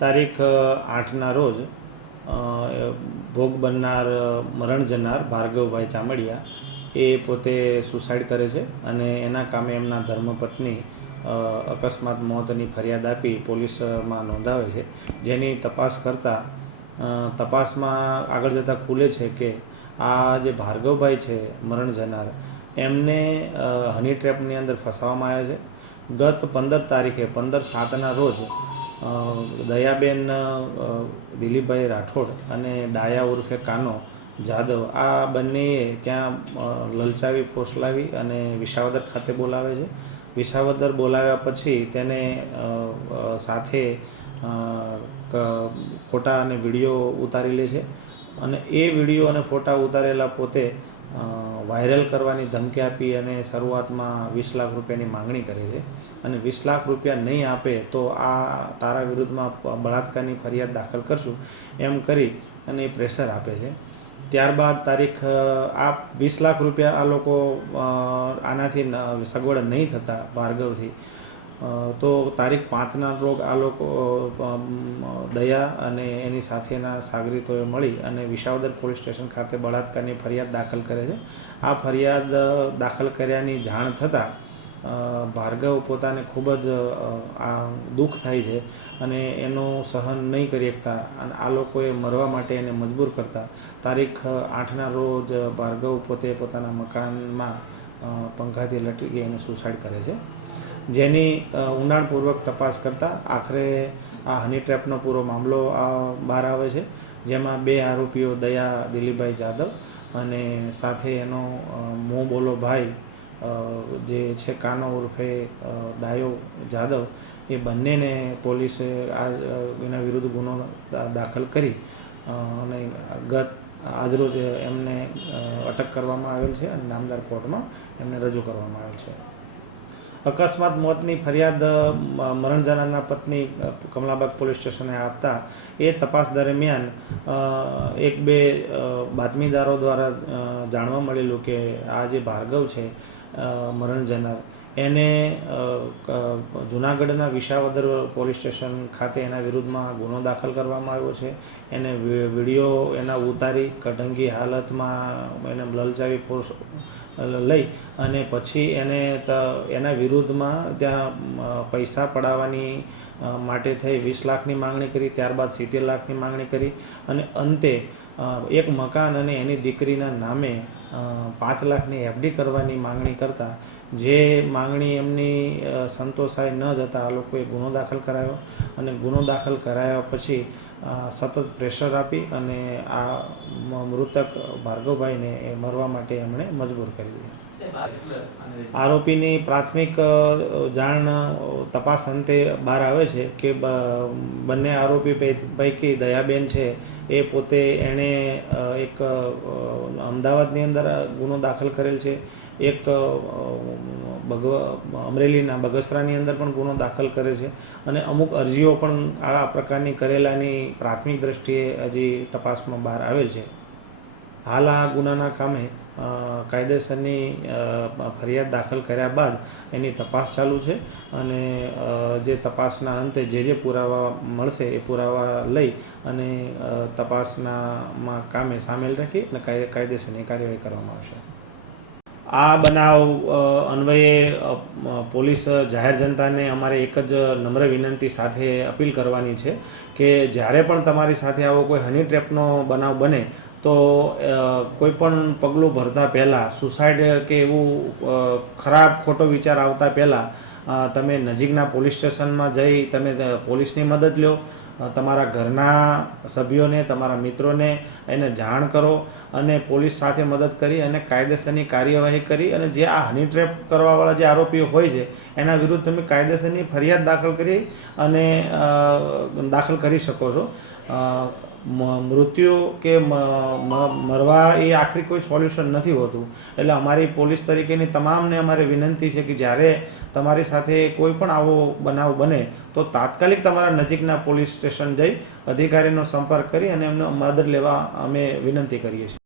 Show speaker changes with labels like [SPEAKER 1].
[SPEAKER 1] તારીખ આઠના રોજ ભોગ બનનાર મરણ જનાર ભાર્ગવભાઈ ચામડિયા એ પોતે સુસાઇડ કરે છે અને એના કામે એમના ધર્મપત્ની અકસ્માત મોતની ફરિયાદ આપી પોલીસમાં નોંધાવે છે. જેની તપાસ કરતાં તપાસમાં આગળ જતાં ખુલે છે કે આ જે ભાર્ગવભાઈ છે, મરણ જનાર, એમને હની ટ્રેપની અંદર ફસાવવામાં આવ્યા છે. ગત પંદર તારીખે, પંદર સાતના રોજ દયાબેન દિલીપભાઈ રાઠોડ અને ડાયા ઉર્ફે કાનો, જાદવ, આ બંનેએ ત્યાં લલચાવી, ફોસલાવી અને વિસાવદર ખાતે બોલાવે છે. વિસાવદર બોલાવ્યા પછી તેને સાથે ફોટા અને વીડિયો ઉતારી લે છે. અને એ વીડિયો અને ફોટા ઉતારેલા પોતે વાયરલ કરવાની ધમકી આપી અને શરૂઆતમાં વીસ લાખ રૂપિયાની માંગણી કરે છે. અને વીસ લાખ રૂપિયા નહીં આપે તો આ તારા વિરુદ્ધમાં બળાત્કારની ફરિયાદ દાખલ કરશું એમ કરી અને એ પ્રેશર આપે છે. ત્યારબાદ તારીખ આ વીસ લાખ રૂપિયા આ લોકો આનાથી સગવડ નહીં થતા ભાર્ગવથી. તો તારીખ પાંચના રોગ આ લોકો દયા અને એની સાથેના સાગરીતોએ મળી અને વિશાવદર પોલીસ સ્ટેશન ખાતે બળાત્કારની ફરિયાદ દાખલ કરે છે. આ ફરિયાદ દાખલ કર્યાની જાણ થતાં ભાર્ગવ પોતાને ખૂબ જ આ દુઃખ થાય છે અને એનું સહન નહીં કરી શકતા અને આ લોકોએ મરવા માટે એને મજબૂર કરતા. તારીખ આઠના રોજ ભાર્ગવ પોતે પોતાના મકાનમાં પંખાથી લટકી અને સુસાઇડ કરે છે. જેની ઊંડાણપૂર્વક તપાસ કરતાં આખરે આ હની ટ્રેપનો પૂરો મામલો આ બહાર આવે છે. જેમાં બે આરોપીઓ દયા, દિલીપભાઈ જાદવ અને સાથે એનો મોં બોલો ભાઈ જે છે કાનો ઉર્ફે ડાયો જાદવ, એ બંનેને પોલીસે આ એના વિરુદ્ધ ગુનો દાખલ કરી અને ગત આજરોજ એમને અટક કરવામાં આવેલ છે અને નામદાર કોર્ટમાં એમને રજૂ કરવામાં આવેલ છે. અકસ્માત મોતની ફરિયાદ મરણ જનારના પત્ની કમલાબાગ પોલીસ સ્ટેશને આપતા એ તપાસ દરમિયાન એક બે બાતમીદારો દ્વારા જાણવા મળેલું કે આ જે ભાર્ગવ છે મરણ જનાર એને જુનાગઢના વિસાવદર પોલીસ સ્ટેશન ખાતે એના વિરુદ્ધમાં ગુનો દાખલ કરવામાં આવ્યો છે. એને વીડિયો એના ઉતારી, કઢંગી હાલતમાં એને લલચાવી ફોર્સ, લઈ અને પછી એને ત, એના વિરુદ્ધમાં ત્યાં પૈસા પડાવવાની માટે થઈ વીસ લાખની માંગણી કરી, ત્યારબાદ સિત્તેર લાખની માંગણી કરી અને અંતે એક મકાન અને એની દીકરીના નામે પાંચ લાખની એફડી કરવાની માંગણી કરતા, જે માંગણી એમની સંતોષાય ન જતાં આ લોકોએ ગુનો દાખલ કરાયો અને ગુનો દાખલ કરાયા પછી સતત પ્રેશર આપી અને આ મૃતક ભાર્ગવભાઈને એ મરવા માટે એમણે મજબૂર કરી દીધા. આરોપીની પ્રાથમિક જાણ તપાસ અંતે બહાર આવે છે કે બંને આરોપી પૈકી દયાબેન છે એ પોતે એણે એક અમદાવાદની અંદર ગુનો દાખલ કરેલ છે. એક ભગવ, અમરેલીના બગસરાની અંદર પણ ગુનો દાખલ કરે છે અને અમુક અરજીઓ પણ આ પ્રકારની કરેલાની પ્રાથમિક દ્રષ્ટિએ હજી તપાસમાં બહાર આવેલ છે. હાલ આ ગુનાના કામે કાયદેસરની ફરિયાદ દાખલ કર્યા બાદ એની તપાસ ચાલુ છે અને જે તપાસના અંતે જે જે પુરાવા મળશે એ પુરાવા લઈ અને તપાસનામાં કામે સામેલ રાખી અને કાયદેસરની કાર્યવાહી કરવામાં આવશે. આ બનાવ અન્વયે પોલીસ જાહેર જનતાને અમારે એક જ નમ્ર વિનંતી સાથે અપીલ કરવાની છે કે જ્યારે પણ તમારી સાથે આવો કોઈ હની ટ્રેપનો બનાવ બને, તો કોઈ પણ પગલું ભરતા પહેલાં, સુસાઇડ કે એવું ખરાબ ખોટો વિચાર આવતા પહેલાં તમે નજીકના પોલીસ સ્ટેશનમાં જઈ તમે પોલીસની મદદ લો તમારા ઘરના સભ્યોને, તમારા મિત્રોને એને જાણ કરો અને પોલીસ સાથે મદદ કરી અને કાયદેસરની કાર્યવાહી કરી અને જે આ હની ટ્રેપ કરવાવાળા જે આરોપીઓ હોય છે, એના વિરુદ્ધ તમે કાયદેસરની ફરિયાદ દાખલ કરી અને દાખલ કરી શકો છો. મૃત્યુ કે મરવા એ આખરી કોઈ સોલ્યુશન નથી હોતું. એટલે અમારી પોલીસ તરીકેની તમામને અમારે વિનંતી છે કે જ્યારે તમારી સાથે કોઈ પણ આવો બનાવ બને, તો તાત્કાલિક તમારા નજીકના પોલીસ સ્ટેશન જઈ અધિકારીનો સંપર્ક કરી અને એમનો મદદ લેવા અમે વિનંતી કરીએ છીએ.